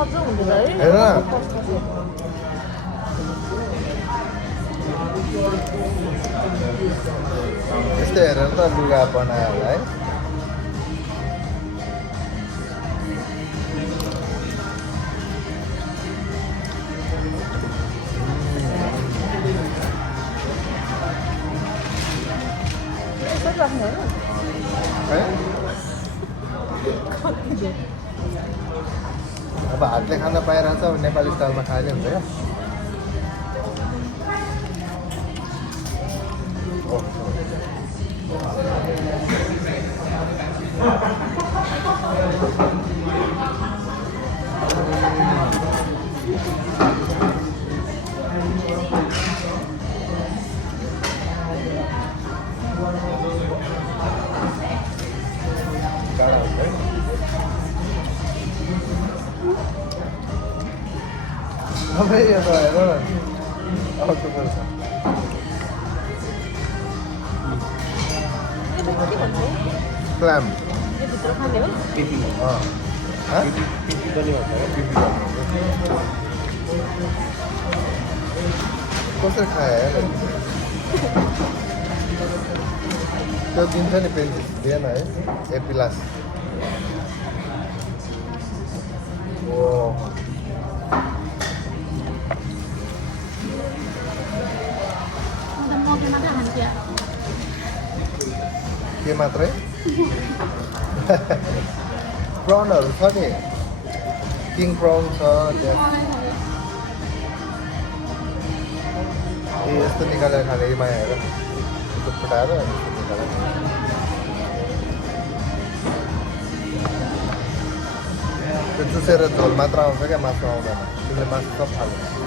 मजा हुँदैन है हेर न यस्तै हेरेर त लुगा बनायो होला है यसरी राख्ने होइन अब हातले खान पाइरहेछ अब नेपाली स्टाइलमा खाएले हुन्छ क्या गाडा हुन्छ है अब यो त हेर न अर्को पर्छ यो के भन्छ क्ल्याम यो भित्र खाने हो पिपी पिपी पनि भन्छ कसरी खायो त्यो दिन्छ नि पेन्सिल दिएन है एपिलास ओ के मात्रै प्रनहरू छ नि किङ प्राउन छ त्यहाँ ए यस्तो निकालेर खाने यी माया हेर यस्तो फुटाएर अनि यस्तो निकालेर त्यो चुसेर झोल मात्र आउँछ क्या मासु आउँदैन त्यसले मासु सब फाल्छ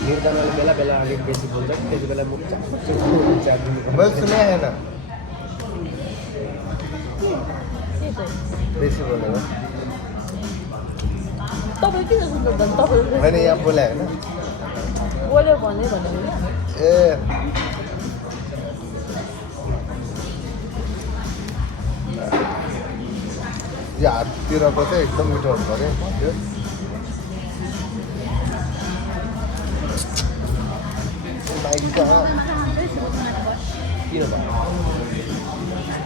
निर्धनले बेला बेला अलिक बेसी बोल्छ त्यति बेला मुख हुन्छ मैले सुने होइन के चाहिँ बेसी बोलेर तपाईँ किन सुन्नुहुन्छ तपाईँ होइन यहाँ बोले होइन बोल्यो भने ए यो हाततिरको चाहिँ एकदम मिठो हुन्छ अरे त्यो माइक कहाँ किन भयो